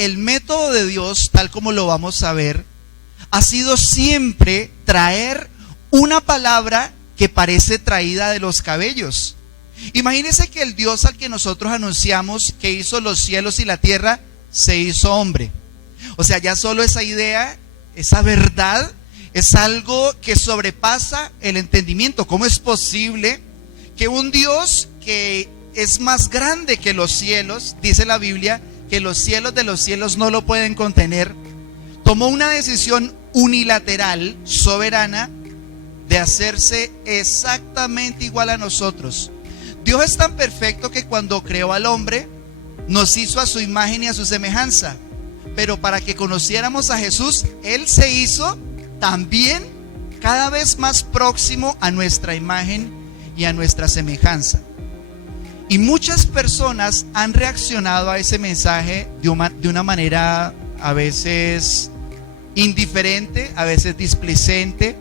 el método de Dios, tal como lo vamos a ver, ha sido siempre traer una palabra que parece traída de los cabellos. Imagínense que el Dios al que nosotros anunciamos, que hizo los cielos y la tierra, se hizo hombre. O sea, ya solo esa idea, esa verdad, es algo que sobrepasa el entendimiento. ¿Cómo es posible que un Dios que es más grande que los cielos, dice la Biblia, que los cielos de los cielos no lo pueden contener, tomó una decisión unilateral, soberana, de hacerse exactamente igual a nosotros? Dios es tan perfecto que cuando creó al hombre, nos hizo a su imagen y a su semejanza. Pero para que conociéramos a Jesús, Él se hizo también cada vez más próximo a nuestra imagen y a nuestra semejanza. Y muchas personas han reaccionado a ese mensaje de una manera a veces indiferente, a veces displicente.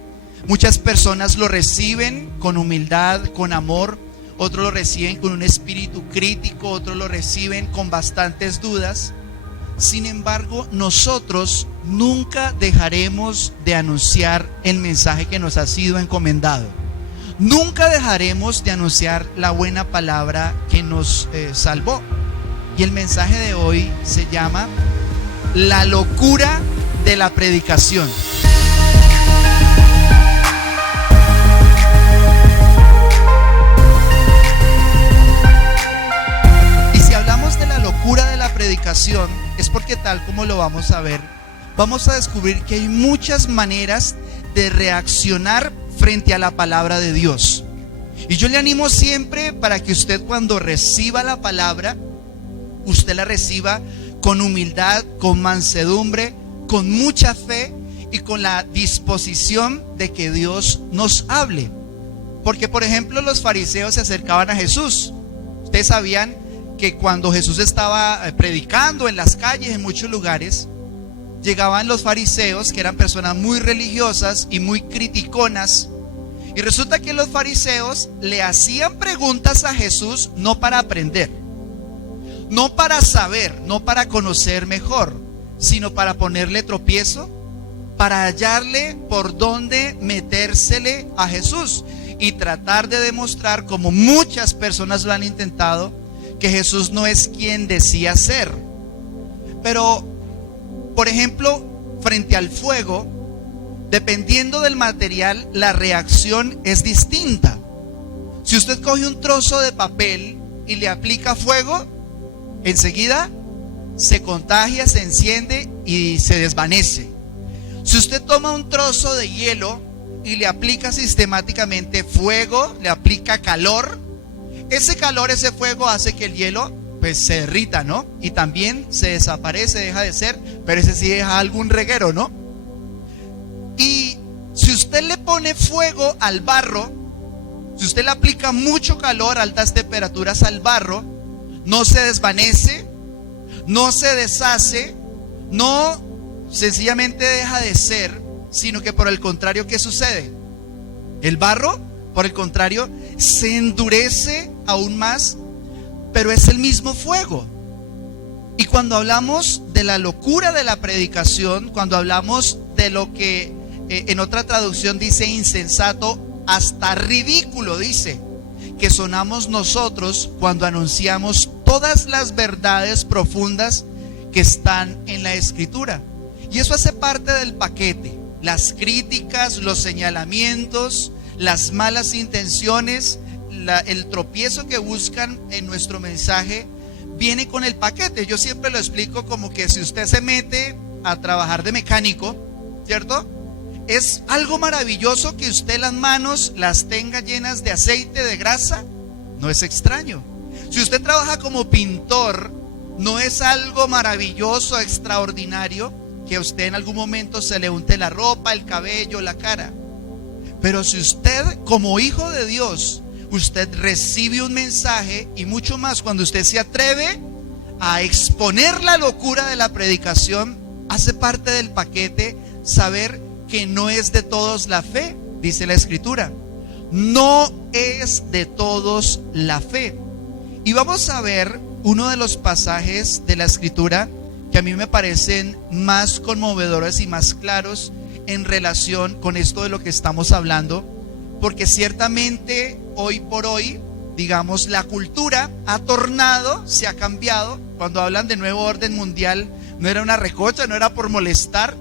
Muchas personas lo reciben con humildad, con amor. Otros lo reciben con un espíritu crítico, otros lo reciben con bastantes dudas. Sin embargo, nosotros nunca dejaremos de anunciar el mensaje que nos ha sido encomendado. Nunca dejaremos de anunciar la buena palabra que nos salvó. Y el mensaje de hoy se llama La locura de la predicación. Y si hablamos de la locura de la predicación, es porque, tal como lo vamos a ver, vamos a descubrir que hay muchas maneras de reaccionar frente a la palabra de Dios. Y yo le animo siempre para que usted, cuando reciba la palabra, usted la reciba con humildad, con mansedumbre, con mucha fe y con la disposición de que Dios nos hable. Porque, por ejemplo, los fariseos se acercaban a Jesús. Ustedes sabían que cuando Jesús estaba predicando en las calles, en muchos lugares, llegaban los fariseos, que eran personas muy religiosas y muy criticonas. Y resulta que los fariseos le hacían preguntas a Jesús no para aprender, no para saber, no para conocer mejor, sino para ponerle tropiezo, para hallarle por dónde metérsele a Jesús y tratar de demostrar, como muchas personas lo han intentado, que Jesús no es quien decía ser. Pero, por ejemplo, frente al fuego, dependiendo del material, la reacción es distinta. Si usted coge un trozo de papel y le aplica fuego, enseguida se contagia, se enciende y se desvanece. Si usted toma un trozo de hielo y le aplica sistemáticamente fuego, le aplica calor, ese calor, ese fuego hace que el hielo pues se derrita, ¿no? Y también se desaparece, deja de ser, pero ese sí deja algún reguero, ¿no? Y si usted le pone fuego al barro, si usted le aplica mucho calor, altas temperaturas al barro, no se desvanece, no se deshace, no sencillamente deja de ser, sino que por el contrario, ¿qué sucede? El barro, por el contrario, se endurece aún más, pero es el mismo fuego. Y cuando hablamos de la locura de la predicación, cuando hablamos de lo que en otra traducción dice insensato, hasta ridículo dice, que sonamos nosotros cuando anunciamos todas las verdades profundas que están en la Escritura. Y eso hace parte del paquete. Las críticas, los señalamientos, las malas intenciones, el tropiezo que buscan en nuestro mensaje viene con el paquete. Yo siempre lo explico como que si usted se mete a trabajar de mecánico, ¿cierto? Es algo maravilloso que usted las manos las tenga llenas de aceite, de grasa. No es extraño. Si usted trabaja como pintor, no es algo maravilloso, extraordinario, que a usted en algún momento se le unte la ropa, el cabello, la cara. Pero si usted, como hijo de Dios, usted recibe un mensaje, y mucho más cuando usted se atreve a exponer la locura de la predicación, hace parte del paquete saber que no es de todos la fe, dice la Escritura. No es de todos la fe. Y vamos a ver uno de los pasajes de la Escritura que a mí me parecen más conmovedores y más claros en relación con esto de lo que estamos hablando, porque ciertamente hoy por hoy, digamos, la cultura se ha cambiado. Cuando hablan de nuevo orden mundial, no era una recocha, no era por molestar,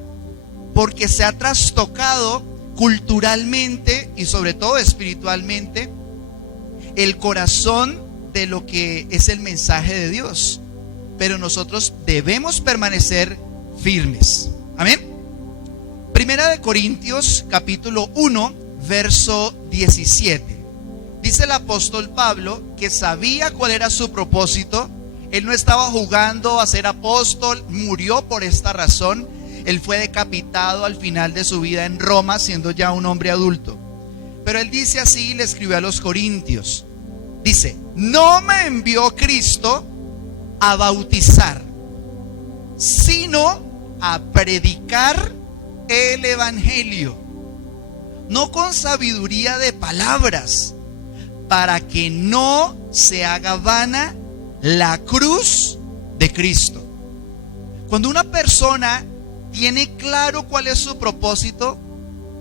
porque se ha trastocado culturalmente y sobre todo espiritualmente el corazón de lo que es el mensaje de Dios. Pero nosotros debemos permanecer firmes. Amén. Primera de Corintios capítulo 1 verso 17. Dice el apóstol Pablo que sabía cuál era su propósito. Él no estaba jugando a ser apóstol, murió por esta razón. Él fue decapitado al final de su vida en Roma, siendo ya un hombre adulto. Pero él dice así, le escribió a los corintios. Dice: no me envió Cristo a bautizar, sino a predicar el evangelio, no con sabiduría de palabras, para que no se haga vana la cruz de Cristo. Cuando una persona tiene claro cuál es su propósito,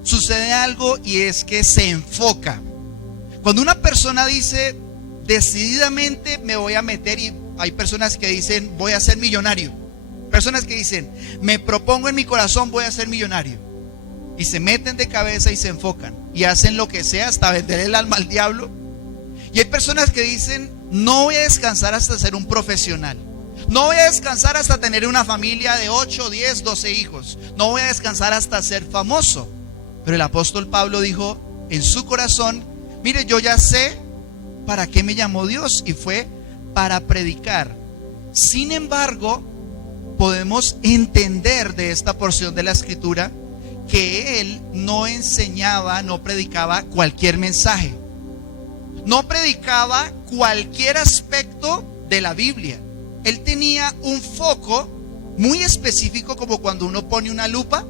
sucede algo, y es que se enfoca. Cuando una persona dice: decididamente me voy a meter, y hay personas que dicen: voy a ser millonario. Personas que dicen: me propongo en mi corazón, voy a ser millonario. Y se meten de cabeza y se enfocan y hacen lo que sea, hasta vender el alma al diablo. Y hay personas que dicen: no voy a descansar hasta ser un profesional. No voy a descansar hasta tener una familia de 8, 10, 12 hijos. No voy a descansar hasta ser famoso. Pero el apóstol Pablo dijo en su corazón: mire, yo ya sé para qué me llamó Dios, y fue para predicar. Sin embargo, podemos entender de esta porción de la escritura que él no enseñaba, no predicaba cualquier mensaje, no predicaba cualquier aspecto de la Biblia. Él tenía un foco muy específico, como cuando uno pone una lupa,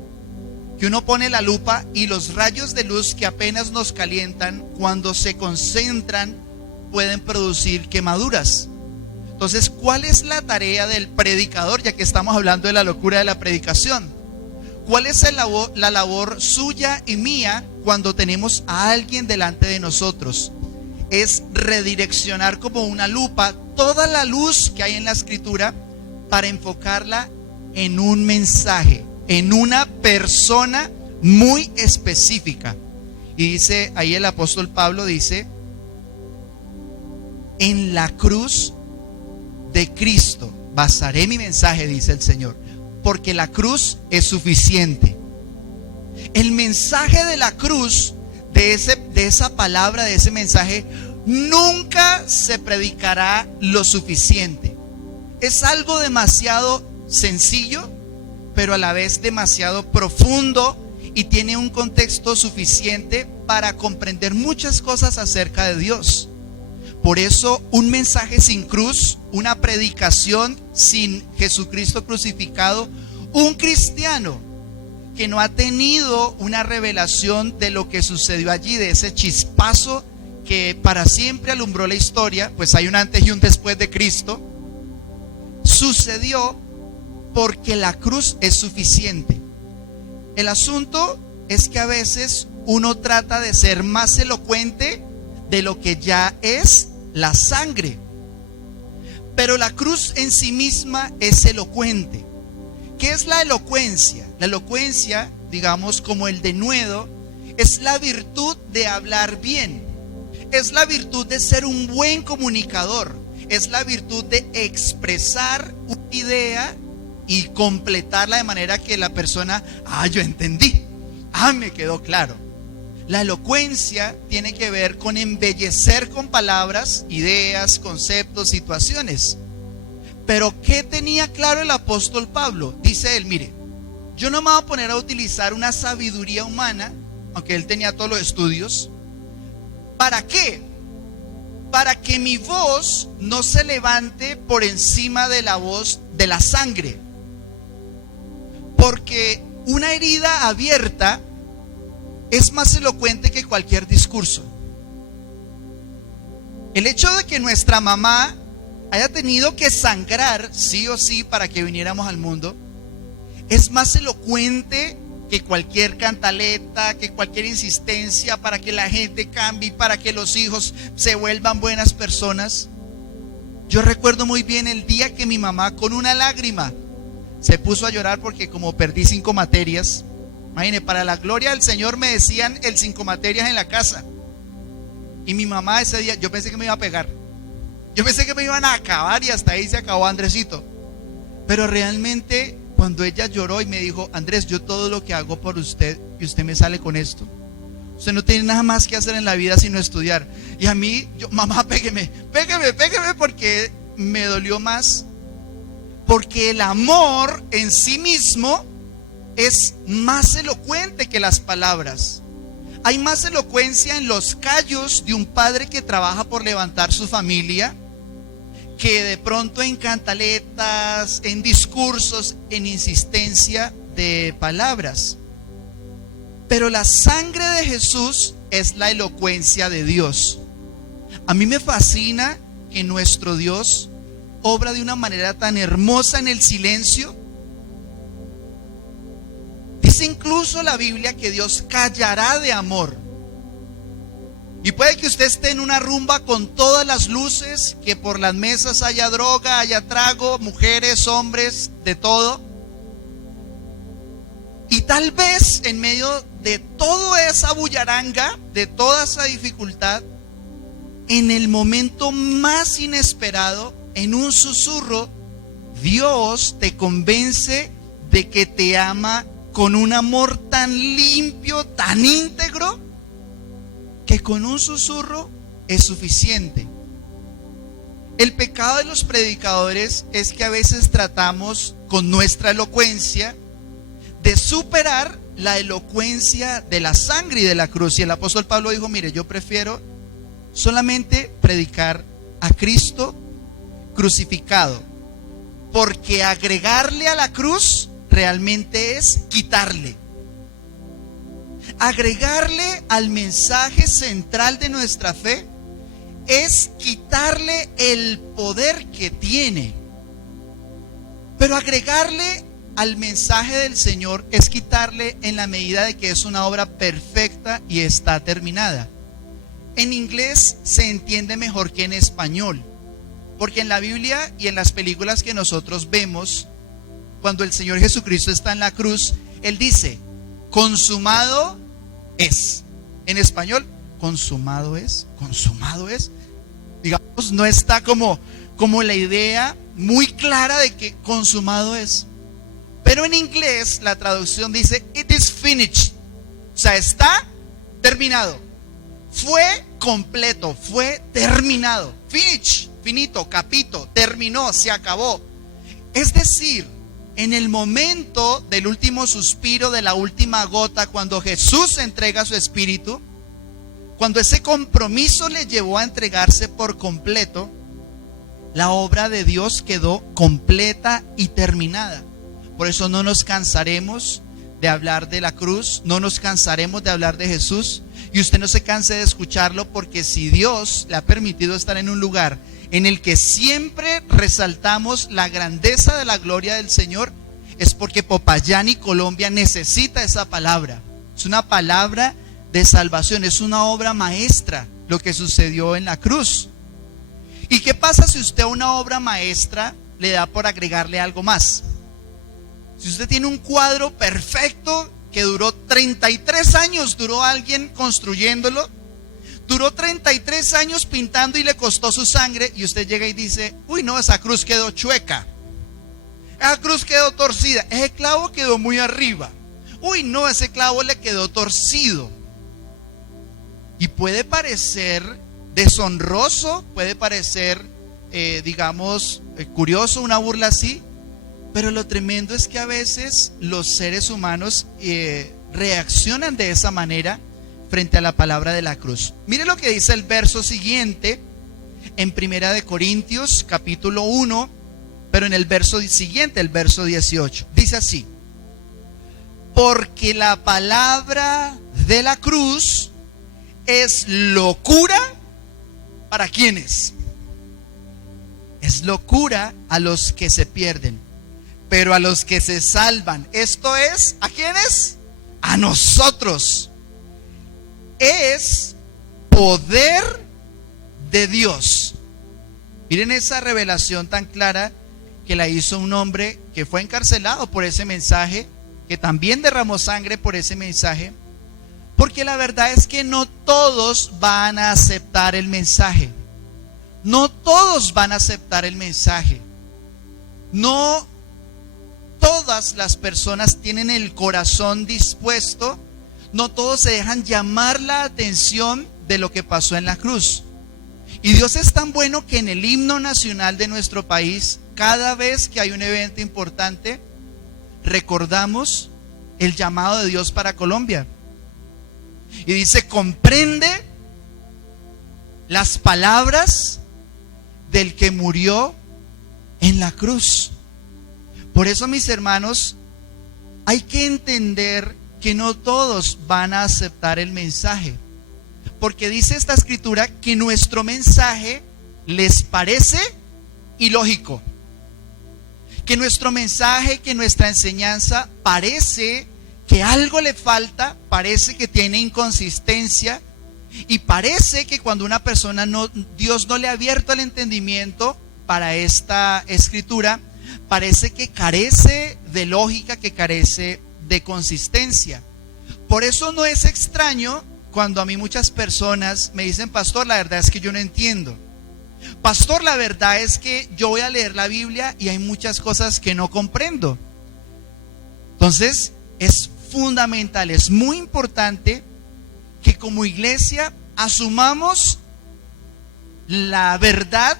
que uno pone la lupa y los rayos de luz que apenas nos calientan, cuando se concentran, pueden producir quemaduras. Entonces, ¿cuál es la tarea del predicador? Ya que estamos hablando de la locura de la predicación, ¿cuál es la labor suya y mía cuando tenemos a alguien delante de nosotros? Es redireccionar como una lupa toda la luz que hay en la escritura para enfocarla en un mensaje, en una persona muy específica. Y dice ahí el apóstol Pablo, dice: en la cruz de Cristo basaré mi mensaje, dice el Señor, porque la cruz es suficiente. El mensaje de la cruz, de esa palabra, de ese mensaje, nunca se predicará lo suficiente. Es algo demasiado sencillo, pero a la vez demasiado profundo, y tiene un contexto suficiente para comprender muchas cosas acerca de Dios. Por eso, un mensaje sin cruz, una predicación sin Jesucristo crucificado, un cristiano que no ha tenido una revelación de lo que sucedió allí, de ese chispazo que para siempre alumbró la historia, pues hay un antes y un después de Cristo, sucedió porque la cruz es suficiente. El asunto es que a veces uno trata de ser más elocuente de lo que ya es la sangre, pero la cruz en sí misma es elocuente. ¿Qué es la elocuencia? La elocuencia, digamos, como el denuedo, es la virtud de hablar bien, es la virtud de ser un buen comunicador, es la virtud de expresar una idea y completarla de manera que la persona: yo entendí, me quedó claro. La elocuencia tiene que ver con embellecer con palabras, ideas, conceptos, situaciones. Pero ¿qué tenía claro el apóstol Pablo? Dice él: mire, yo no me voy a poner a utilizar una sabiduría humana, aunque él tenía todos los estudios. ¿Para qué? Para que mi voz no se levante por encima de la voz de la sangre. Porque una herida abierta es más elocuente que cualquier discurso. El hecho de que nuestra mamá haya tenido que sangrar sí o sí para que viniéramos al mundo, es más elocuente que cualquier cantaleta, que cualquier insistencia para que la gente cambie, para que los hijos se vuelvan buenas personas. Yo recuerdo muy bien el día que mi mamá, con una lágrima, se puso a llorar porque como perdí 5 materias. Imagínense, para la gloria del Señor me decían el 5 materias en la casa. Y mi mamá ese día, yo pensé que me iba a pegar. Yo pensé que me iban a acabar y hasta ahí se acabó Andresito. Pero realmente cuando ella lloró y me dijo: Andrés, yo todo lo que hago por usted y usted me sale con esto. Usted no tiene nada más que hacer en la vida sino estudiar. Y a mí, mamá, pégueme, porque me dolió más. Porque el amor en sí mismo es más elocuente que las palabras. Hay más elocuencia en los callos de un padre que trabaja por levantar su familia que de pronto en cantaletas, en discursos, en insistencia de palabras. Pero la sangre de Jesús es la elocuencia de Dios. A mí me fascina que nuestro Dios obra de una manera tan hermosa en el silencio. Dice incluso la Biblia que Dios callará de amor. Y puede que usted esté en una rumba con todas las luces, que por las mesas haya droga, haya trago, mujeres, hombres, de todo. Y tal vez en medio de toda esa bullaranga, de toda esa dificultad, en el momento más inesperado, en un susurro, Dios te convence de que te ama con un amor tan limpio, tan íntegro, que con un susurro es suficiente. El pecado de los predicadores es que a veces tratamos con nuestra elocuencia de superar la elocuencia de la sangre y de la cruz. Y el apóstol Pablo dijo: mire, yo prefiero solamente predicar a Cristo crucificado, porque agregarle a la cruz realmente es quitarle. Agregarle al mensaje central de nuestra fe es quitarle el poder que tiene. Pero agregarle al mensaje del Señor es quitarle en la medida de que es una obra perfecta y está terminada. En inglés se entiende mejor que en español, porque en la Biblia y en las películas que nosotros vemos, cuando el Señor Jesucristo está en la cruz, Él dice: consumado es. En español, consumado es. Digamos, no está como la idea muy clara de que consumado es. Pero en inglés la traducción dice: it is finished. O sea, está terminado. Fue completo, fue terminado. Finish, finito, capito, terminó, se acabó. Es decir, en el momento del último suspiro, de la última gota, cuando Jesús entrega su espíritu, cuando ese compromiso le llevó a entregarse por completo, la obra de Dios quedó completa y terminada. Por eso no nos cansaremos de hablar de la cruz, no nos cansaremos de hablar de Jesús, y usted no se canse de escucharlo, porque si Dios le ha permitido estar en un lugar en el que siempre resaltamos la grandeza de la gloria del Señor, es porque Popayán y Colombia necesita esa palabra. Es una palabra de salvación, es una obra maestra lo que sucedió en la cruz. ¿Y qué pasa si usted a una obra maestra le da por agregarle algo más? Si usted tiene un cuadro perfecto que duró 33 años, duró alguien construyéndolo, duró 33 años pintando y le costó su sangre, y usted llega y dice: uy, no, esa cruz quedó chueca, esa cruz quedó torcida, ese clavo quedó muy arriba, uy, no, ese clavo le quedó torcido. Y puede parecer deshonroso, puede parecer, curioso una burla así, pero lo tremendo es que a veces los seres humanos reaccionan de esa manera frente a la palabra de la cruz. Mire lo que dice el verso siguiente en 1 Corintios capítulo 1, pero en el verso siguiente, el verso 18, dice así: porque la palabra de la cruz es locura para quienes. es locura a los que se pierden, pero a los que se salvan, esto es, ¿a quiénes? A nosotros. Es poder de Dios. Miren esa revelación tan clara que la hizo un hombre que fue encarcelado por ese mensaje, que también derramó sangre por ese mensaje, porque la verdad es que no todos van a aceptar el mensaje. No todos van a aceptar el mensaje. No todas las personas tienen el corazón dispuesto. No todos se dejan llamar la atención de lo que pasó en la cruz. Y Dios es tan bueno que en el himno nacional de nuestro país, cada vez que hay un evento importante, recordamos el llamado de Dios para Colombia. Y dice: comprende las palabras del que murió en la cruz. Por eso, mis hermanos, hay que entender que no todos van a aceptar el mensaje, porque dice esta escritura que nuestro mensaje les parece ilógico, que nuestro mensaje, que nuestra enseñanza parece que algo le falta, parece que tiene inconsistencia, y parece que cuando una persona Dios no le ha abierto el entendimiento para esta escritura, parece que carece de lógica, que carece de consistencia. Por eso no es extraño cuando a mí muchas personas me dicen: pastor, la verdad es que yo no entiendo. Pastor, la verdad es que yo voy a leer la Biblia y hay muchas cosas que no comprendo. Entonces, es fundamental, es muy importante que como iglesia asumamos la verdad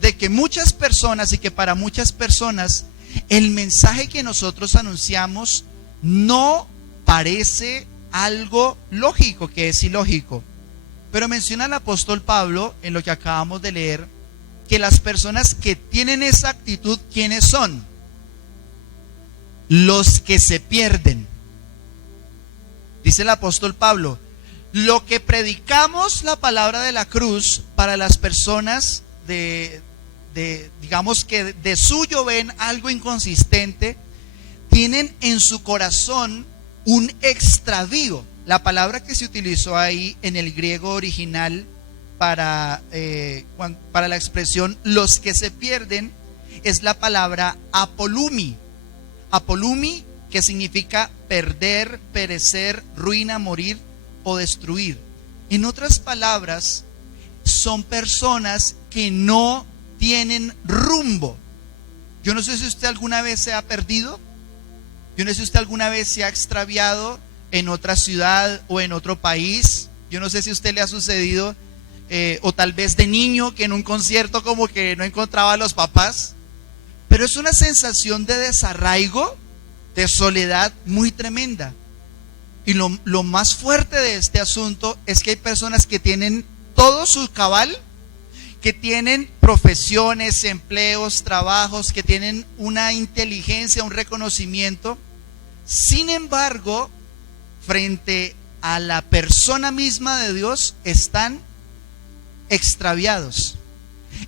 de que muchas personas, y que para muchas personas el mensaje que nosotros anunciamos no parece algo lógico, que es ilógico. Pero menciona el apóstol Pablo en lo que acabamos de leer, que las personas que tienen esa actitud, ¿quiénes son? Los que se pierden. Dice el apóstol Pablo: lo que predicamos, la palabra de la cruz, para las personas digamos que de suyo ven algo inconsistente, tienen en su corazón un extravío. La palabra que se utilizó ahí en el griego original para la expresión los que se pierden es la palabra apolumi. Apolumi, que significa perder, perecer, ruina, morir o destruir. En otras palabras, son personas que no tienen rumbo. Yo no sé si usted alguna vez se ha perdido. Yo no sé si usted alguna vez se ha extraviado en otra ciudad o en otro país. Yo no sé si a usted le ha sucedido, o tal vez de niño, que en un concierto como que no encontraba a los papás. Pero es una sensación de desarraigo, de soledad muy tremenda. Y lo más fuerte de este asunto es que hay personas que tienen todo su cabal, que tienen profesiones, empleos, trabajos, que tienen una inteligencia, un reconocimiento. Sin embargo, frente a la persona misma de Dios, están extraviados,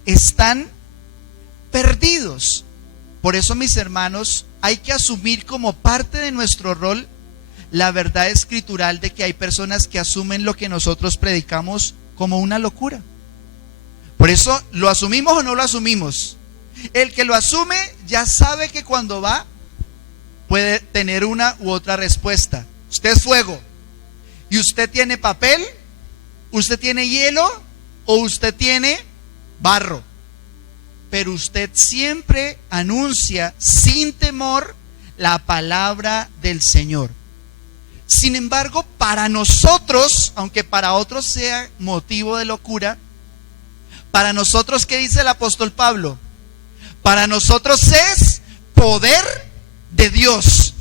están perdidos. Por eso, mis hermanos, hay que asumir como parte de nuestro rol la verdad escritural de que hay personas que asumen lo que nosotros predicamos como una locura. Por eso, ¿lo asumimos o no lo asumimos? El que lo asume ya sabe que cuando va puede tener una u otra respuesta. Usted es fuego y usted tiene papel, usted tiene hielo o usted tiene barro. Pero usted siempre anuncia sin temor la palabra del Señor. Sin embargo, para nosotros, aunque para otros sea motivo de locura, para nosotros, ¿qué dice el apóstol Pablo? Para nosotros es poder de Dios.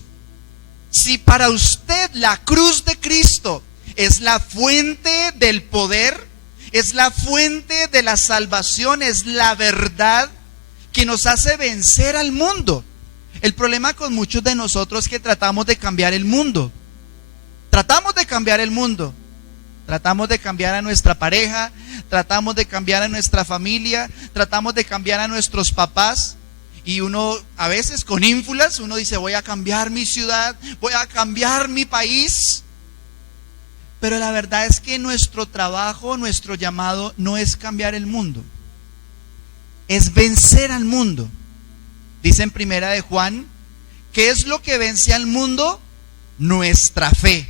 Si para usted la cruz de Cristo es la fuente del poder, es la fuente de la salvación, es la verdad que nos hace vencer al mundo. El problema con muchos de nosotros es que tratamos de cambiar el mundo. Tratamos de cambiar el mundo. Tratamos de cambiar a nuestra pareja, tratamos de cambiar a nuestra familia, tratamos de cambiar a nuestros papás. Y uno, a veces con ínfulas, uno dice, voy a cambiar mi ciudad, voy a cambiar mi país. Pero la verdad es que nuestro trabajo, nuestro llamado no es cambiar el mundo, es vencer al mundo. Dice en Primera de Juan, ¿qué es lo que vence al mundo? Nuestra fe.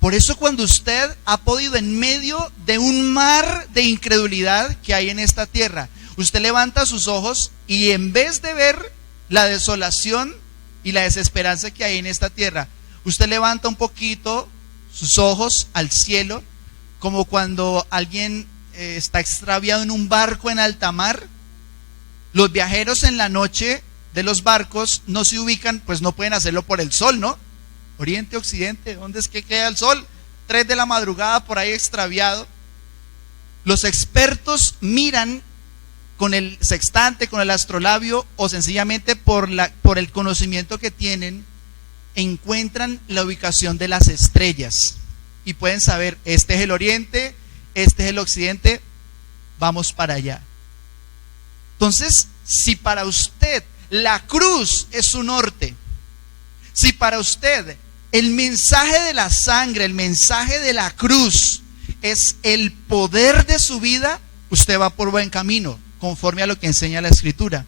Por eso cuando usted ha podido, en medio de un mar de incredulidad que hay en esta tierra, usted levanta sus ojos y en vez de ver la desolación y la desesperanza que hay en esta tierra, usted levanta un poquito sus ojos al cielo, como cuando alguien está extraviado en un barco en alta mar. Los viajeros en la noche de los barcos no se ubican, pues no pueden hacerlo por el sol, ¿no? Oriente, occidente, ¿dónde es que queda el sol? 3 de la madrugada por ahí extraviado. Los expertos miran con el sextante, con el astrolabio, o sencillamente por el conocimiento que tienen, encuentran la ubicación de las estrellas y pueden saber, este es el oriente, este es el occidente, vamos para allá. Entonces, si para usted la cruz es su norte, si para usted el mensaje de la sangre, el mensaje de la cruz es el poder de su vida, usted va por buen camino, conforme a lo que enseña la Escritura.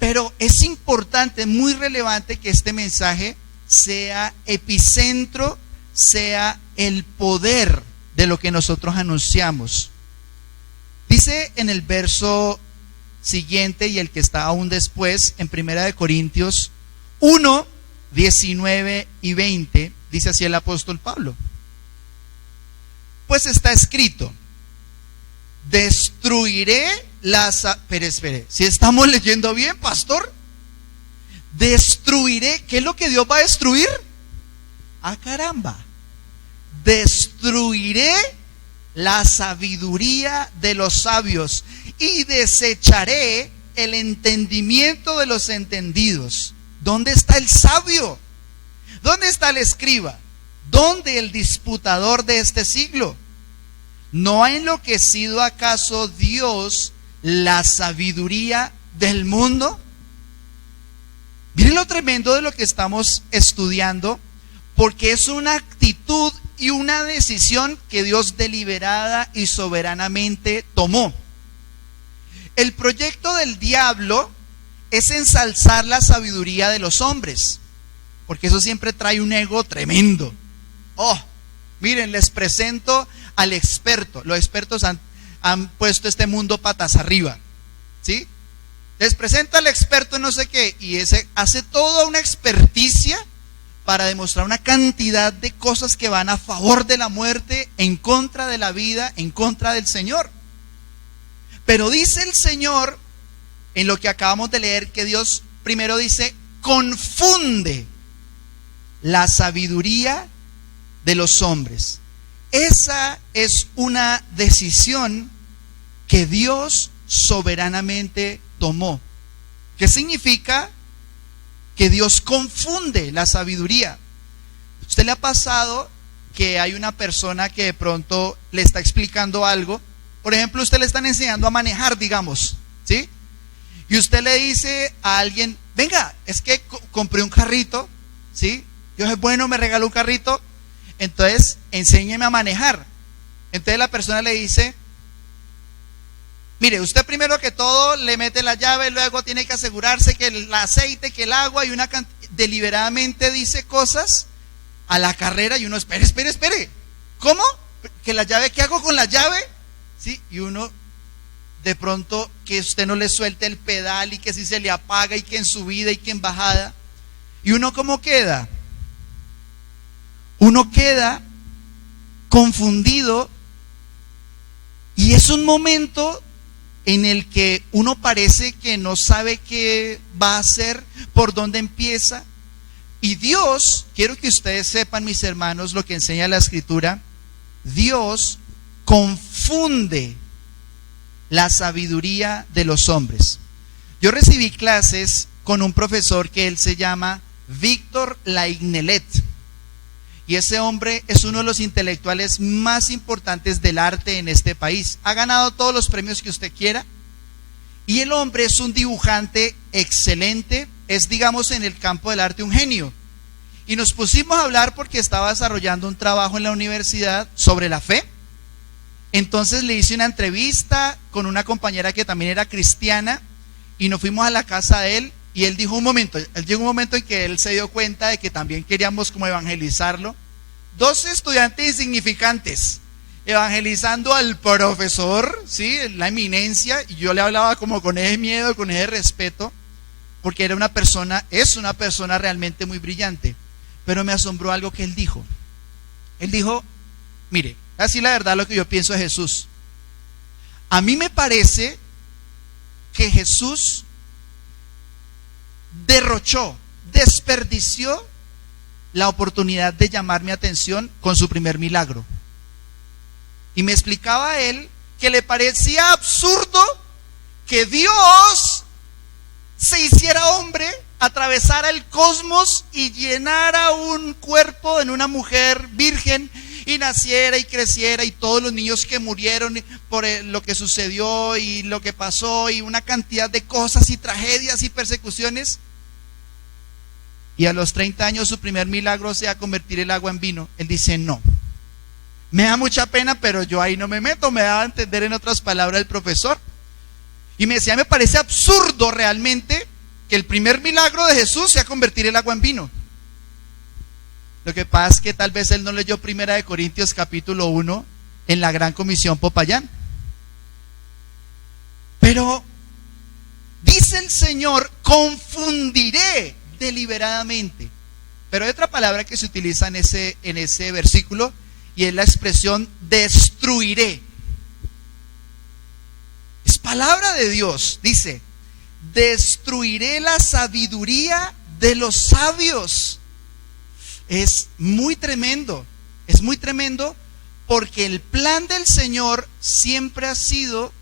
Pero es importante, muy relevante, que este mensaje sea epicentro, sea el poder de lo que nosotros anunciamos. Dice en el verso siguiente y el que está aún después, en 1 Corintios 1, 19 y 20, dice así el apóstol Pablo: pues está escrito, destruiré las... Espere, si estamos leyendo bien, pastor. Destruiré, ¿qué es lo que Dios va a destruir? ¡Ah, caramba! Destruiré la sabiduría de los sabios y desecharé el entendimiento de los entendidos. ¿Dónde está el sabio? ¿Dónde está el escriba? ¿Dónde el disputador de este siglo? ¿No ha enloquecido acaso Dios la sabiduría del mundo? Miren lo tremendo de lo que estamos estudiando, porque es una actitud y una decisión que Dios deliberada y soberanamente tomó. El proyecto del diablo es ensalzar la sabiduría de los hombres, porque eso siempre trae un ego tremendo. Oh, miren, les presento al experto. Los expertos han puesto este mundo patas arriba, ¿sí? Les presento al experto en no sé qué, y ese hace toda una experticia para demostrar una cantidad de cosas que van a favor de la muerte, en contra de la vida, en contra del Señor. Pero dice el Señor, en lo que acabamos de leer, que Dios primero dice, confunde la sabiduría de los hombres. Esa es una decisión que Dios soberanamente tomó. ¿Qué significa? Que Dios confunde la sabiduría. ¿Usted le ha pasado que hay una persona que de pronto le está explicando algo? Por ejemplo, usted le están enseñando a manejar, digamos, ¿sí? Y usted le dice a alguien, venga, es que compré un carrito, ¿sí? Yo dije, bueno, me regaló un carrito, entonces enséñeme a manejar. Entonces la persona le dice, mire, usted primero que todo le mete la llave, luego tiene que asegurarse que el aceite, que el agua, y deliberadamente dice cosas a la carrera, y uno, espere, ¿cómo? ¿Que la llave? ¿Qué hago con la llave? ¿Sí? Y uno, de pronto, que usted no le suelte el pedal, y que si se le apaga, y que en subida, y que en bajada, y uno, ¿cómo queda? Uno queda confundido, y es un momento en el que uno parece que no sabe qué va a hacer, por dónde empieza. Y Dios, quiero que ustedes sepan, mis hermanos, lo que enseña la Escritura, Dios confunde la sabiduría de los hombres. Yo recibí clases con un profesor que él se llama Víctor Laignelet, Y ese hombre es uno de los intelectuales más importantes del arte en este país. Ha ganado todos los premios que usted quiera. Y el hombre es un dibujante excelente, es, digamos, en el campo del arte un genio. Y nos pusimos a hablar porque estaba desarrollando un trabajo en la universidad sobre la fe. Entonces le hice una entrevista con una compañera que también era cristiana y nos fuimos a la casa de él y él dijo llegó un momento en que él se dio cuenta de que también queríamos como evangelizarlo. 12 estudiantes insignificantes evangelizando al profesor, ¿sí? La eminencia, y yo le hablaba como con ese miedo, con ese respeto, porque es una persona realmente muy brillante. Pero me asombró algo que él dijo. Él dijo, mire, así la verdad lo que yo pienso de Jesús. A mí me parece que Jesús desperdició la oportunidad de llamar mi atención con su primer milagro. Y me explicaba a él que le parecía absurdo que Dios se hiciera hombre, atravesara el cosmos y llenara un cuerpo en una mujer virgen y naciera y creciera, y todos los niños que murieron por lo que sucedió y lo que pasó y una cantidad de cosas y tragedias y persecuciones. Y a los 30 años su primer milagro sea convertir el agua en vino. Él dice, no, me da mucha pena, pero yo ahí no me meto. Me daba a entender en otras palabras el profesor. Y me decía, me parece absurdo realmente que el primer milagro de Jesús sea convertir el agua en vino. Lo que pasa es que tal vez él no leyó 1 Corintios capítulo 1 en la Gran Comisión Popayán. Pero dice el Señor, confundiré deliberadamente. Pero hay otra palabra que se utiliza en ese versículo, y es la expresión destruiré. Es palabra de Dios. Dice, destruiré la sabiduría de los sabios. Es muy tremendo porque el plan del Señor siempre ha sido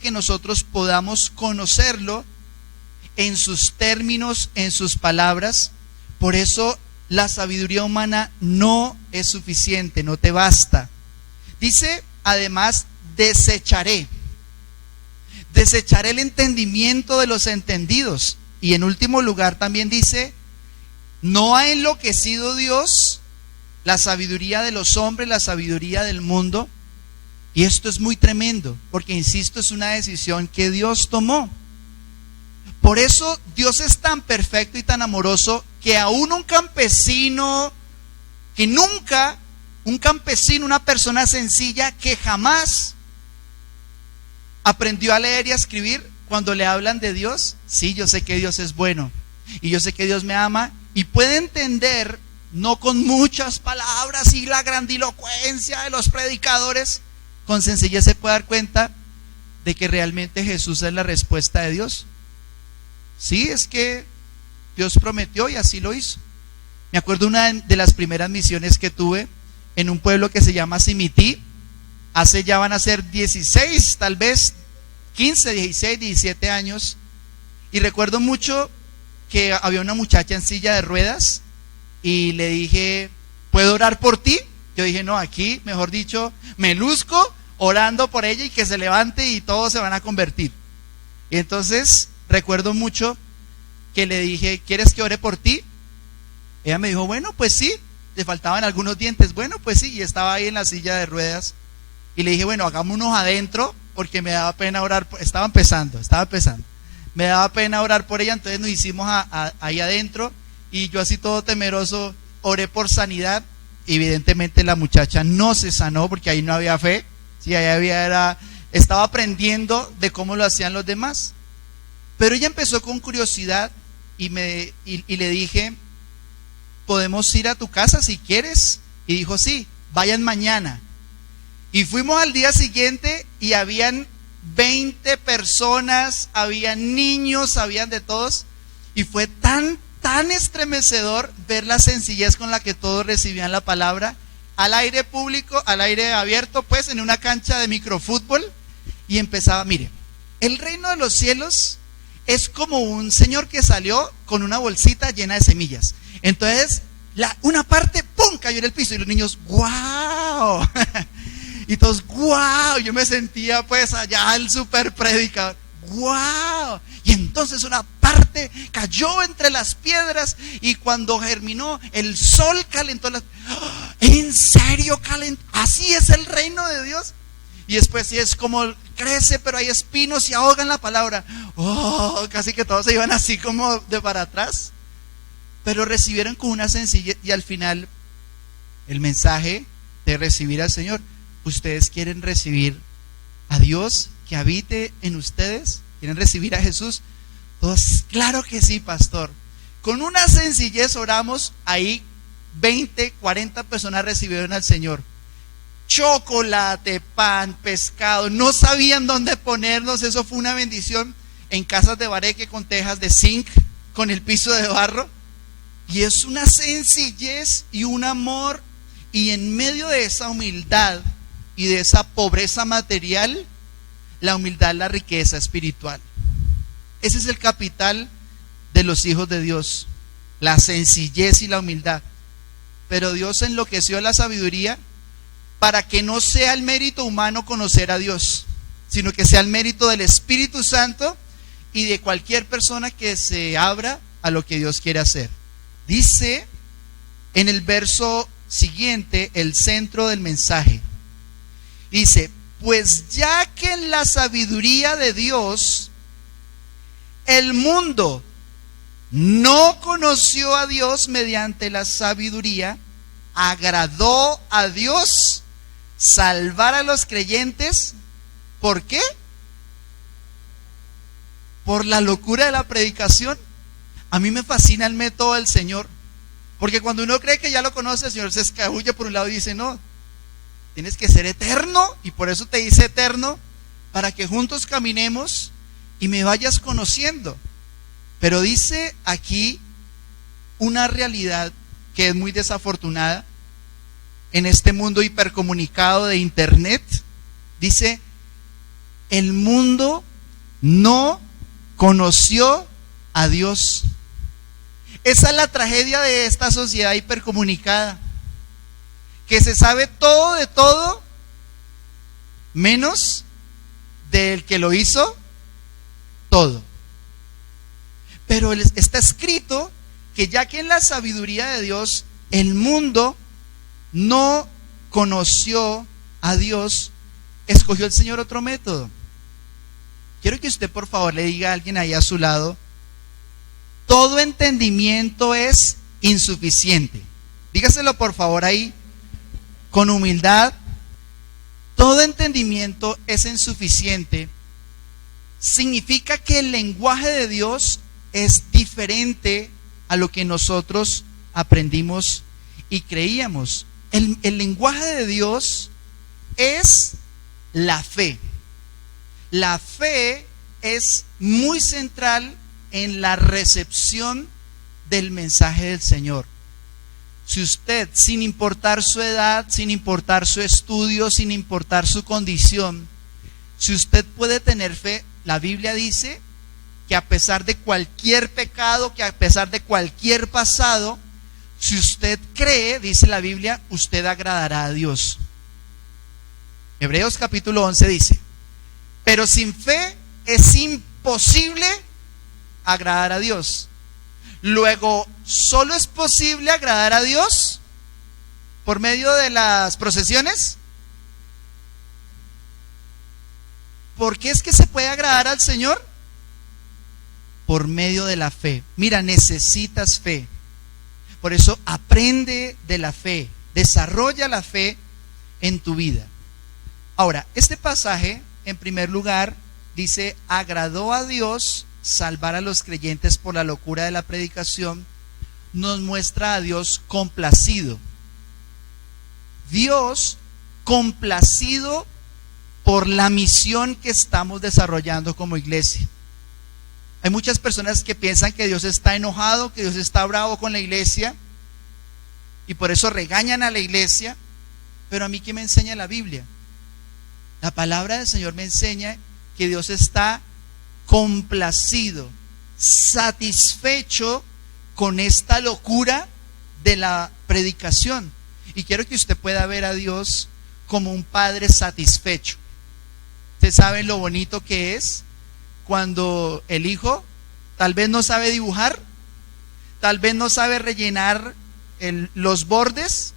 que nosotros podamos conocerlo en sus términos, en sus palabras. Por eso la sabiduría humana no es suficiente, no te basta. Dice además, desecharé el entendimiento de los entendidos. Y en último lugar también dice, no ha enloquecido Dios la sabiduría de los hombres, la sabiduría del mundo. Y esto es muy tremendo, porque insisto, es una decisión que Dios tomó. Por eso Dios es tan perfecto y tan amoroso que aún un campesino, una persona sencilla que jamás aprendió a leer y a escribir, cuando le hablan de Dios, sí, yo sé que Dios es bueno y yo sé que Dios me ama, y puede entender, no con muchas palabras y la grandilocuencia de los predicadores, con sencillez se puede dar cuenta de que realmente Jesús es la respuesta de Dios. Sí, es que Dios prometió y así lo hizo. Me acuerdo una de las primeras misiones que tuve en un pueblo que se llama Simití. Hace ya van a ser 16, tal vez 15, 16, 17 años. Y recuerdo mucho que había una muchacha en silla de ruedas y le dije, ¿puedo orar por ti? Yo dije, no, aquí, mejor dicho, me luzco orando por ella y que se levante y todos se van a convertir. Y entonces recuerdo mucho que le dije, ¿quieres que ore por ti? Ella me dijo, bueno, pues sí. Le faltaban algunos dientes. Bueno, pues sí. Y estaba ahí en la silla de ruedas. Y le dije, bueno, hagámonos adentro, porque me daba pena orar. Estaba empezando. Me daba pena orar por ella, entonces nos hicimos ahí adentro. Y yo así todo temeroso oré por sanidad. Evidentemente la muchacha no se sanó porque ahí no había fe. Sí, estaba aprendiendo de cómo lo hacían los demás. Pero ella empezó con curiosidad y le dije, ¿podemos ir a tu casa si quieres? Y dijo, sí, vayan mañana. Y fuimos al día siguiente y habían 20 personas, habían niños, habían de todos. Y fue tan estremecedor ver la sencillez con la que todos recibían la palabra, al aire público, al aire abierto, pues en una cancha de microfútbol. Y empezaba, mire, el reino de los cielos es como un señor que salió con una bolsita llena de semillas. Entonces, una parte, ¡pum!, ¡pum!, cayó en el piso y los niños, ¡wow! Y todos, ¡wow! Yo me sentía pues allá el super predicador, ¡wow! Y entonces una parte cayó entre las piedras y cuando germinó el sol calentó las... ¿En serio calentó? ¿Así es el reino de Dios? Y después sí es como crece, pero hay espinos y ahogan la palabra. Oh, casi que todos se iban así como de para atrás. Pero recibieron con una sencillez y al final el mensaje de recibir al Señor. ¿Ustedes quieren recibir a Dios que habite en ustedes? ¿Quieren recibir a Jesús? Todos, claro que sí, pastor. Con una sencillez oramos, ahí 20, 40 personas recibieron al Señor. Chocolate, pan, pescado, no sabían dónde ponernos, eso fue una bendición. En casas de bareque con tejas de zinc, con el piso de barro. Y es una sencillez y un amor, y en medio de esa humildad y de esa pobreza material, la humildad es la riqueza espiritual. Ese es el capital de los hijos de Dios, la sencillez y la humildad. Pero Dios enloqueció la sabiduría para que no sea el mérito humano conocer a Dios, sino que sea el mérito del Espíritu Santo y de cualquier persona que se abra a lo que Dios quiere hacer. Dice en el verso siguiente el centro del mensaje. Dice, pues ya que en la sabiduría de Dios el mundo no conoció a Dios mediante la sabiduría, agradó a Dios salvar a los creyentes. ¿Por qué? Por la locura de la predicación. A mí me fascina el método del Señor, porque cuando uno cree que ya lo conoce, el Señor se escabulle por un lado y dice, no, tienes que ser eterno, y por eso te dice eterno, para que juntos caminemos y me vayas conociendo. Pero dice aquí una realidad que es muy desafortunada en este mundo hipercomunicado de internet. Dice, el mundo no conoció a Dios. Esa es la tragedia de esta sociedad hipercomunicada, que se sabe todo de todo, menos del que lo hizo todo. Pero está escrito que ya que en la sabiduría de Dios el mundo no conoció a Dios, escogió el Señor otro método. Quiero que usted por favor le diga a alguien ahí a su lado, todo entendimiento es insuficiente. Dígaselo por favor ahí con humildad. Todo entendimiento es insuficiente. Significa que el lenguaje de Dios es diferente a lo que nosotros aprendimos y creíamos. El lenguaje de Dios es la fe. La fe es muy central en la recepción del mensaje del Señor. Si usted, sin importar su edad, sin importar su estudio, sin importar su condición, si usted puede tener fe, la Biblia dice que a pesar de cualquier pecado, que a pesar de cualquier pasado, si usted cree, dice la Biblia, usted agradará a Dios. Hebreos capítulo 11 dice, pero sin fe es imposible agradar a Dios. Luego, ¿solo es posible agradar a Dios por medio de las procesiones? ¿Por qué es que se puede agradar al Señor? Por medio de la fe. Mira, necesitas fe. Por eso aprende de la fe, desarrolla la fe en tu vida. Ahora, este pasaje, en primer lugar, dice, agradó a Dios salvar a los creyentes por la locura de la predicación. Nos muestra a Dios complacido. Dios complacido por la misión que estamos desarrollando como iglesia. Hay muchas personas que piensan que Dios está enojado, que Dios está bravo con la iglesia y por eso regañan a la iglesia. Pero a mí, ¿qué me enseña la Biblia? La palabra del Señor me enseña que Dios está complacido, satisfecho con esta locura de la predicación. Y quiero que usted pueda ver a Dios como un padre satisfecho. Usted sabe lo bonito que es cuando el hijo tal vez no sabe dibujar, tal vez no sabe rellenar los bordes,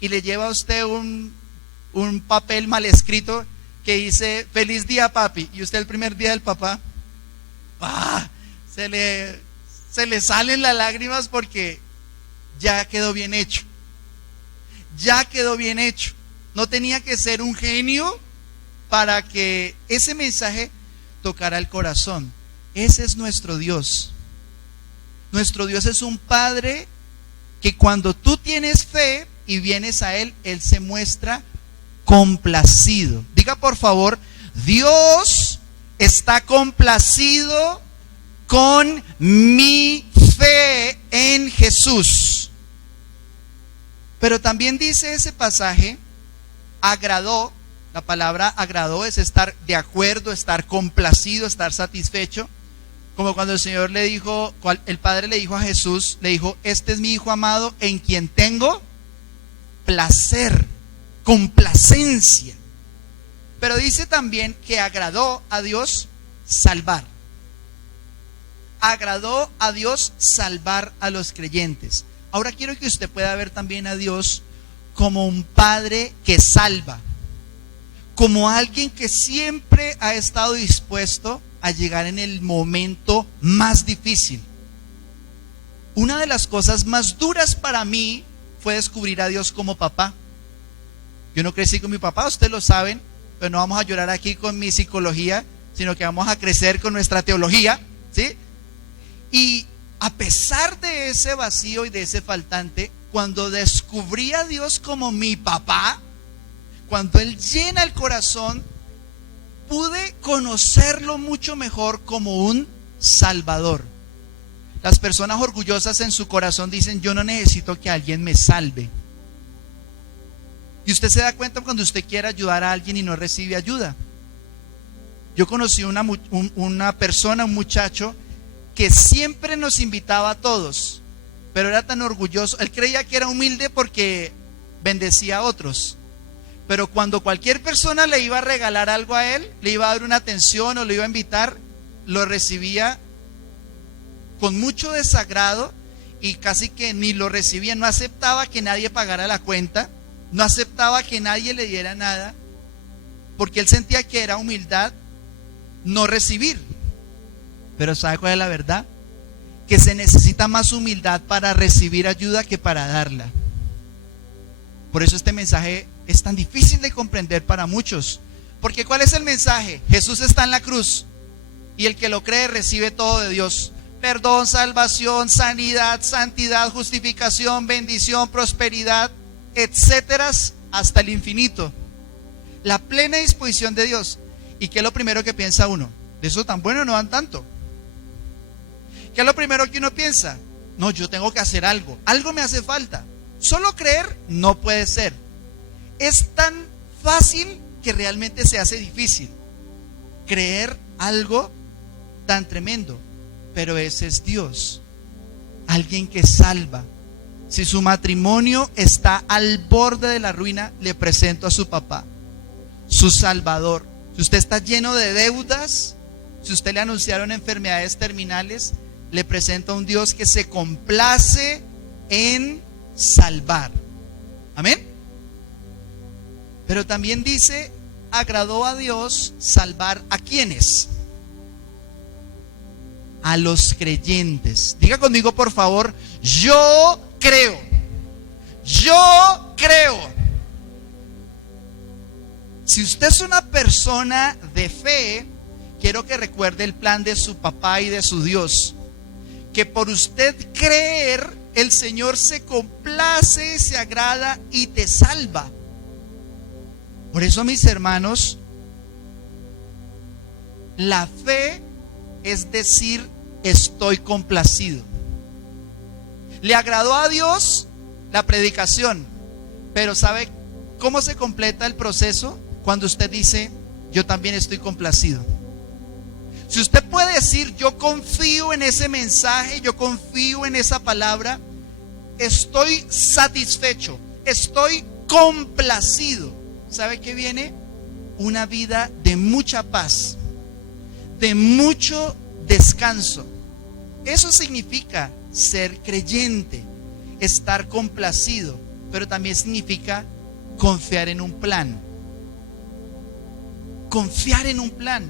y le lleva a usted un papel mal escrito que dice feliz día papi, y usted el primer día del papá, se le salen las lágrimas porque ya quedó bien hecho, ya quedó bien hecho. No tenía que ser un genio para que ese mensaje tocara el corazón. Ese es nuestro Dios. Nuestro Dios es un Padre que cuando tú tienes fe y vienes a Él, Él se muestra complacido. Diga por favor, Dios está complacido con mi fe en Jesús. Pero también dice ese pasaje, agradó. La palabra agradó es estar de acuerdo, estar complacido, estar satisfecho. Como cuando el Señor le dijo, el Padre le dijo a Jesús, le dijo, este es mi Hijo amado en quien tengo placer, complacencia. Pero dice también que agradó a Dios salvar. Agradó a Dios salvar a los creyentes. Ahora quiero que usted pueda ver también a Dios como un Padre que salva, como alguien que siempre ha estado dispuesto a llegar en el momento más difícil. Una de las cosas más duras para mí fue descubrir a Dios como papá. Yo no crecí con mi papá, ustedes lo saben, pero no vamos a llorar aquí con mi psicología, sino que vamos a crecer con nuestra teología, ¿sí? Y a pesar de ese vacío y de ese faltante, cuando descubrí a Dios como mi papá, cuando Él llena el corazón, pude conocerlo mucho mejor como un Salvador. Las personas orgullosas en su corazón dicen, yo no necesito que alguien me salve. Y usted se da cuenta cuando usted quiere ayudar a alguien y no recibe ayuda. Yo conocí una persona, un muchacho, que siempre nos invitaba a todos, pero era tan orgulloso. Él creía que era humilde porque bendecía a otros. Pero cuando cualquier persona le iba a regalar algo a él, le iba a dar una atención o le iba a invitar, lo recibía con mucho desagrado y casi que ni lo recibía. No aceptaba que nadie pagara la cuenta, no aceptaba que nadie le diera nada, porque él sentía que era humildad no recibir. Pero ¿sabe cuál es la verdad? Que se necesita más humildad para recibir ayuda que para darla. Por eso este mensaje es tan difícil de comprender para muchos. Porque ¿cuál es el mensaje? Jesús está en la cruz y el que lo cree recibe todo de Dios. Perdón, salvación, sanidad, santidad, justificación, bendición, prosperidad, etcétera, hasta el infinito. La plena disposición de Dios. ¿Y qué es lo primero que piensa uno? De eso tan bueno no dan tanto. ¿Qué es lo primero que uno piensa? No, yo tengo que hacer algo. Algo me hace falta. Solo creer no puede ser. Es tan fácil que realmente se hace difícil. Creer algo tan tremendo. Pero ese es Dios. Alguien que salva. Si su matrimonio está al borde de la ruina, le presento a su papá, su Salvador. Si usted está lleno de deudas, si usted le anunciaron enfermedades terminales, le presento a un Dios que se complace en salvar. Amén. Pero también dice, agradó a Dios salvar ¿a quiénes? A los creyentes. Diga conmigo por favor, yo creo. Yo creo. Si usted es una persona de fe, quiero que recuerde el plan de su papá y de su Dios. Que por usted creer, el Señor se complace, se agrada y te salva. Por eso, mis hermanos, la fe es decir, estoy complacido. Le agradó a Dios la predicación, pero ¿sabe cómo se completa el proceso? Cuando usted dice, yo también estoy complacido. Si usted puede decir, yo confío en ese mensaje, yo confío en esa palabra, estoy satisfecho, estoy complacido, ¿sabe qué viene? Una vida de mucha paz, de mucho descanso. Eso significa ser creyente, estar complacido, pero también significa confiar en un plan. Confiar en un plan.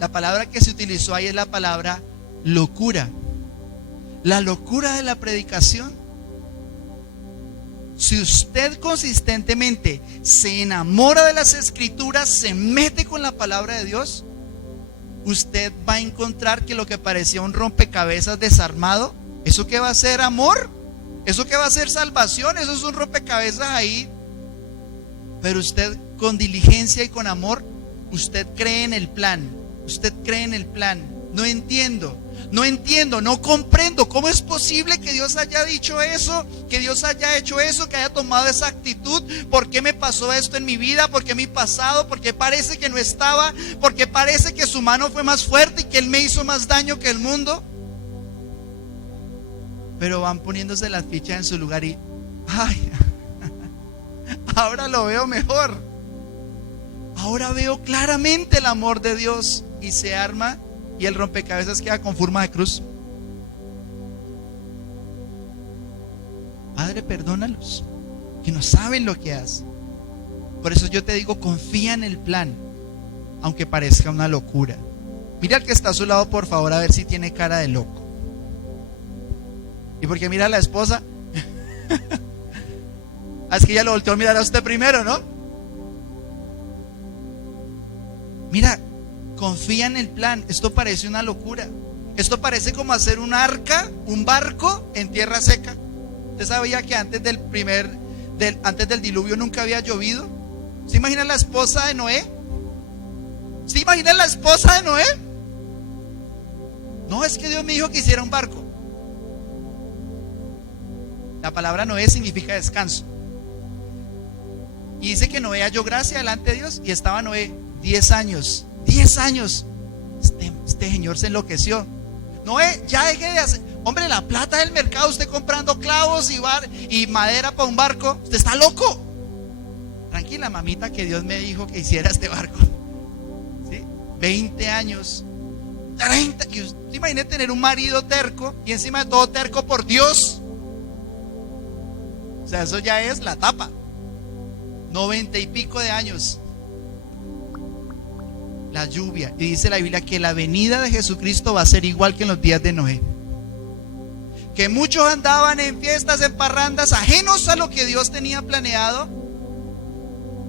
La palabra que se utilizó ahí es la palabra locura. La locura de la predicación. Si usted consistentemente se enamora de las escrituras, se mete con la palabra de Dios, usted va a encontrar que lo que parecía un rompecabezas desarmado, ¿eso qué va a ser amor? ¿Eso qué va a ser salvación? Eso es un rompecabezas ahí. Pero usted con diligencia y con amor, usted cree en el plan. Usted cree en el plan. No entiendo, no comprendo. ¿Cómo es posible que Dios haya dicho eso? Que Dios haya hecho eso, que haya tomado esa actitud. ¿Por qué me pasó esto en mi vida? ¿Por qué mi pasado? ¿Por qué parece que no estaba? ¿Por qué parece que su mano fue más fuerte y que Él me hizo más daño que el mundo? Pero van poniéndose las fichas en su lugar y ay, ahora lo veo mejor. Ahora veo claramente el amor de Dios. Y se arma y el rompecabezas queda con forma de cruz. Padre, perdónalos, que no saben lo que hacen. Por eso yo te digo, confía en el plan, aunque parezca una locura. Mira al que está a su lado, por favor, a ver si tiene cara de loco. ¿Y por qué mira a la esposa? Es que ella lo volteó a mirar a usted primero, ¿no? Mira, confía en el plan. Esto parece una locura. Esto parece como hacer un arca, un barco en tierra seca. ¿Usted sabía que antes del diluvio nunca había llovido? ¿Se imagina la esposa de Noé? ¿Se imagina la esposa de Noé? No, es que Dios me dijo que hiciera un barco. La palabra Noé significa descanso. Y dice que Noé halló gracia delante de Dios. Y estaba Noé 10 años. 10 años. Este señor se enloqueció. Noé, ya deje de hacer. Hombre, la plata del mercado, usted comprando clavos y madera para un barco. Usted está loco. Tranquila, mamita, que Dios me dijo que hiciera este barco. ¿Sí? 20 años. 30. Y usted imagina tener un marido terco y encima de todo terco por Dios. O sea, eso ya es la tapa. 90 y pico de años. La lluvia. Y dice la Biblia que la venida de Jesucristo va a ser igual que en los días de Noé. Que muchos andaban en fiestas, en parrandas, ajenos a lo que Dios tenía planeado.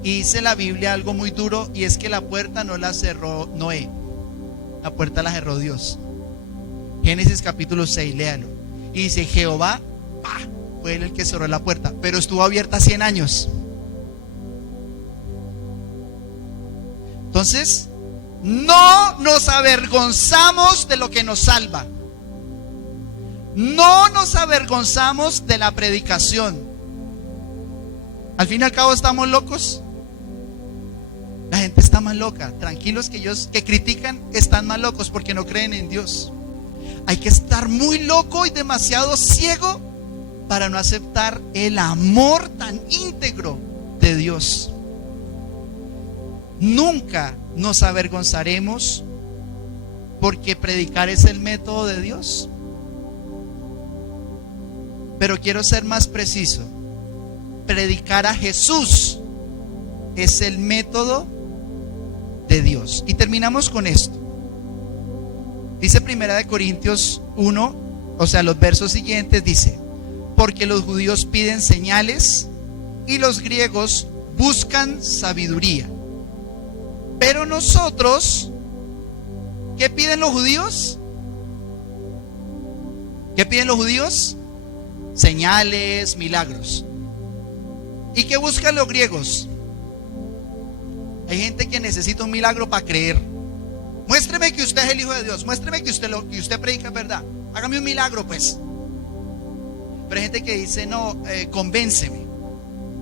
Y dice la Biblia algo muy duro, y es que la puerta no la cerró Noé. La puerta la cerró Dios. Génesis capítulo 6, léalo. Y dice, Jehová, fue él el que cerró la puerta, pero estuvo abierta 100 años. Entonces, no nos avergonzamos de lo que nos salva. No nos avergonzamos de la predicación. Al fin y al cabo estamos locos. La gente está más loca. Tranquilos, que ellos que critican están más locos porque no creen en Dios. Hay que estar muy loco y demasiado ciego para no aceptar el amor tan íntegro de Dios. Nunca nos avergonzaremos porque predicar es el método de Dios. Pero quiero ser más preciso. Predicar a Jesús es el método de Dios. Y terminamos con esto. Dice 1 Corintios 1, o sea, los versos siguientes, dice: porque los judíos piden señales y los griegos buscan sabiduría. Pero nosotros, ¿qué piden los judíos? ¿Qué piden los judíos? Señales, milagros. ¿Y qué buscan los griegos? Hay gente que necesita un milagro para creer. Muéstreme que usted es el Hijo de Dios. Muéstreme que usted predica verdad. Hágame un milagro, pues. Pero hay gente que dice, no, convénceme.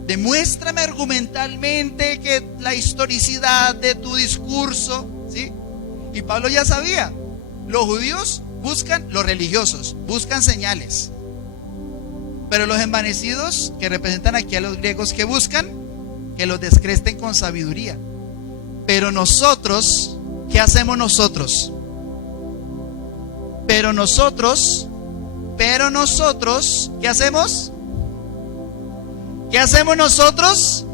Demuéstrame argumentalmente que la historicidad de tu discurso, ¿sí? Y Pablo ya sabía. Los judíos buscan, los religiosos buscan señales. Pero los envanecidos, que representan aquí a los griegos, que buscan que los descresten con sabiduría. Pero nosotros, ¿qué hacemos nosotros? Pero nosotros, ¿qué hacemos? ¿Qué hacemos nosotros?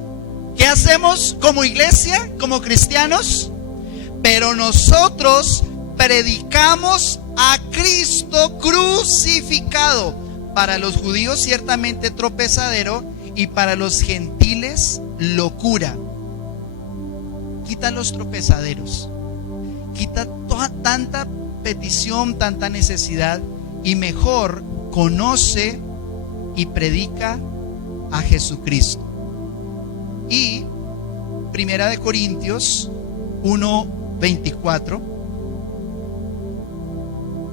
¿Qué hacemos como iglesia, como cristianos? Pero nosotros predicamos a Cristo crucificado. Para los judíos ciertamente tropezadero y para los gentiles locura. Quita los tropezaderos. Quita tanta petición, tanta necesidad, y mejor conoce y predica a Jesucristo. Y Primera de Corintios 1:24,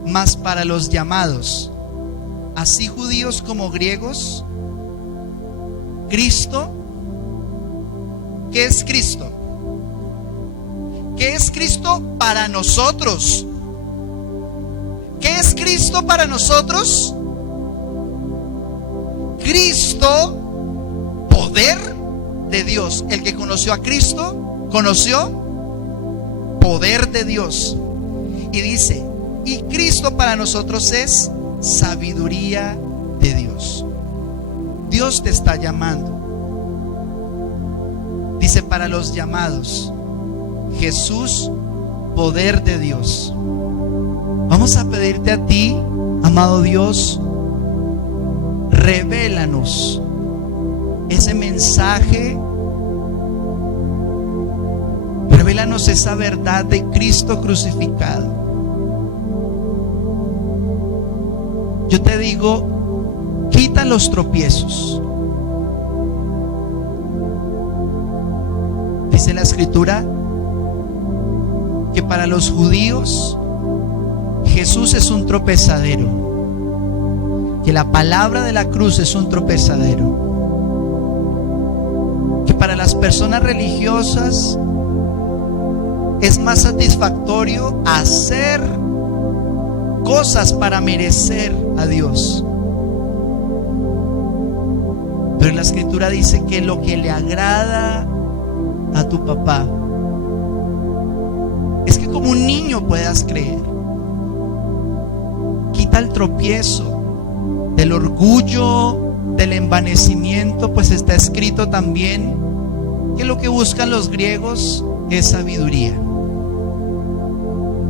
mas para los llamados, así judíos como griegos, Cristo, ¿qué es Cristo? ¿Qué es Cristo para nosotros? ¿Qué es Cristo para nosotros? Cristo, poder de Dios. El que conoció a Cristo, conoció poder de Dios. Y dice, y Cristo para nosotros es sabiduría de Dios. Dios te está llamando. Dice, para los llamados, Jesús, poder de Dios. Vamos a pedirte a ti, amado Dios, revélanos ese mensaje, revélanos esa verdad de Cristo crucificado. Yo te digo, quita los tropiezos. Dice la Escritura que para los judíos Jesús es un tropezadero, que la palabra de la cruz es un tropezadero, que para las personas religiosas es más satisfactorio hacer cosas para merecer a Dios. Pero la Escritura dice que lo que le agrada a tu papá es que como un niño puedas creer. Quita el tropiezo del orgullo, del envanecimiento, pues está escrito también que lo que buscan los griegos es sabiduría.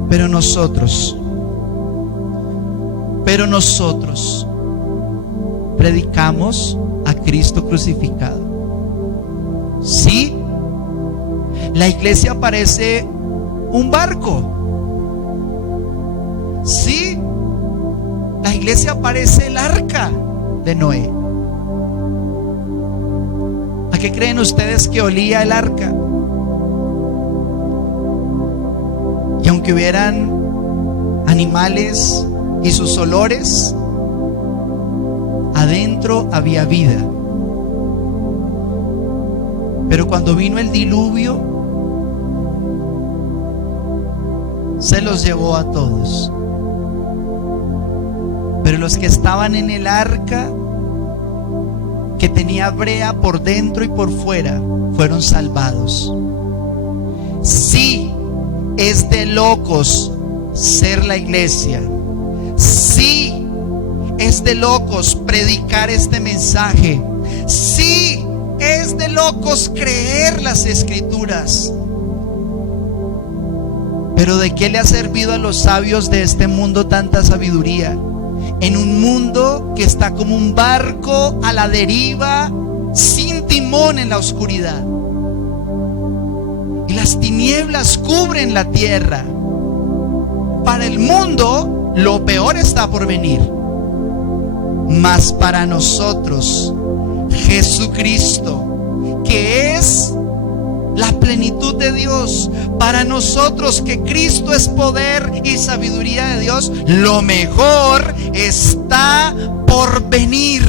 Pero nosotros predicamos a Cristo crucificado. Sí, la iglesia parece un barco. Sí, la iglesia parece el arca de Noé. ¿A qué creen ustedes que olía el arca? Y aunque hubieran animales y sus olores, adentro había vida. Pero cuando vino el diluvio, se los llevó a todos. Pero los que estaban en el arca, que tenía brea por dentro y por fuera, fueron salvados. Sí, es de locos ser la iglesia. Sí, es de locos predicar este mensaje. Sí, es de locos creer las Escrituras. Pero ¿de qué le ha servido a los sabios de este mundo tanta sabiduría? En un mundo que está como un barco a la deriva, sin timón en la oscuridad. Y las tinieblas cubren la tierra. Para el mundo, lo peor está por venir. Mas para nosotros, Jesucristo, que es la plenitud de Dios, para nosotros que Cristo es poder y sabiduría de Dios, lo mejor está por venir.